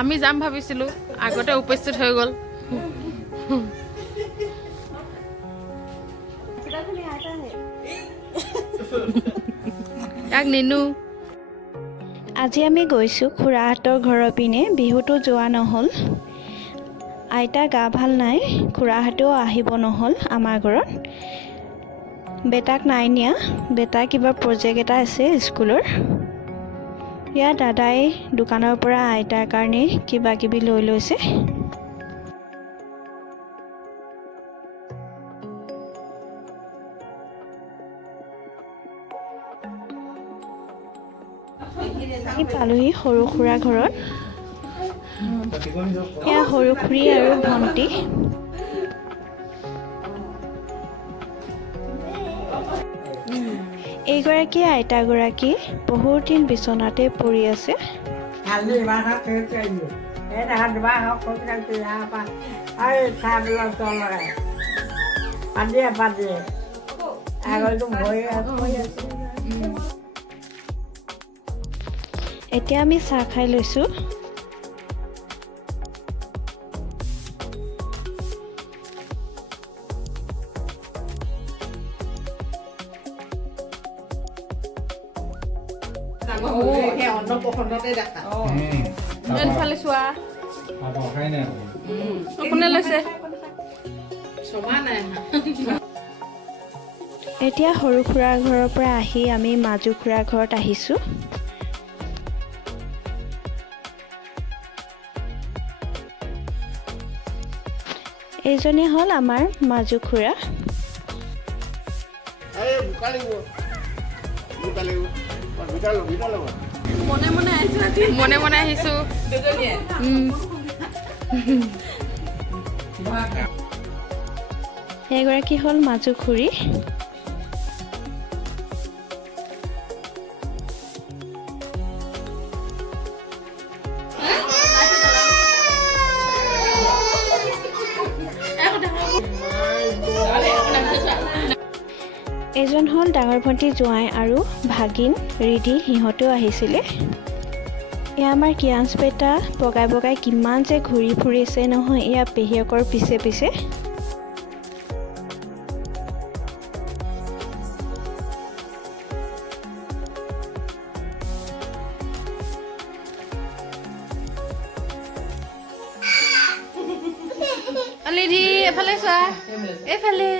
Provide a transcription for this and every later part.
আমি যাম ভাবিছিলো আগতে উপস্থিত হৈ গল এক নিনু আজি আমি গৈছো খুৰাহঁতৰ ঘৰৰ পিনে বিহুটো যোৱা নহল আইতা গা ভাল নাই খুৰাহঁতেও আহিব নহল আমাৰ ঘৰত বেটাক নাই নিয়া বেটা কিবা প্ৰজেক্ট এটা আছে স্কুলৰ ইয়া দাদাই দোকানৰ পৰা আইতাৰ কাৰণে কিবা কিবি লৈ লৈছে আমি পালোহি সৰু খুৰা ঘৰত ইয়া সৰু খুৰী আৰু ভণ্টি এইগৰাকী আইতাগৰাকী বহুত দিন বিচনাতে পৰি আছে এতিয়া আমি চাহ খাই লৈছো এতিয়া সৰু খুৰাৰ ঘৰৰ পৰা আহি আমি মাজু খুৰাৰ ঘৰত আহিছো এইজনী হল আমাৰ মাজু খুৰা মনে মনে আহিছো এগৰাকী হল মাজু খুৰী এজন হল ডাঙৰ ভণ্টি জোৱাই আৰু ভাগিন ৰিধি সিহঁতেও আহিছিলে এয়া আমাৰ কিয়াঞ্চ বেটা বগাই বগাই কিমান যে ঘূৰি ফুৰিছে নহয় এয়া পেহিয়কৰ পিছে পিছে ৰিধি এফালে চোৱা এফালে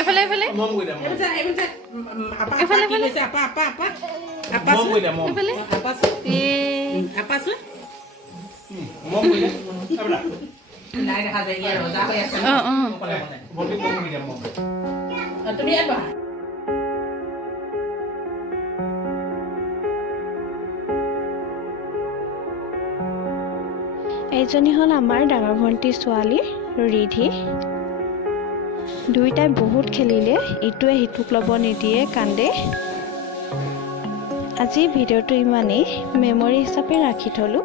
এফালে এফালে এইজনী হল আমাৰ ডাঙৰ ভণ্টি ছোৱালী ৰিধি দুইটাই বহুত খেলিলে ইটোৱে সিটোক ল'ব নিদিয়ে কান্দে আজি ভিডিঅ'টো ইমানেই মেমৰি হিচাপে ৰাখি থলো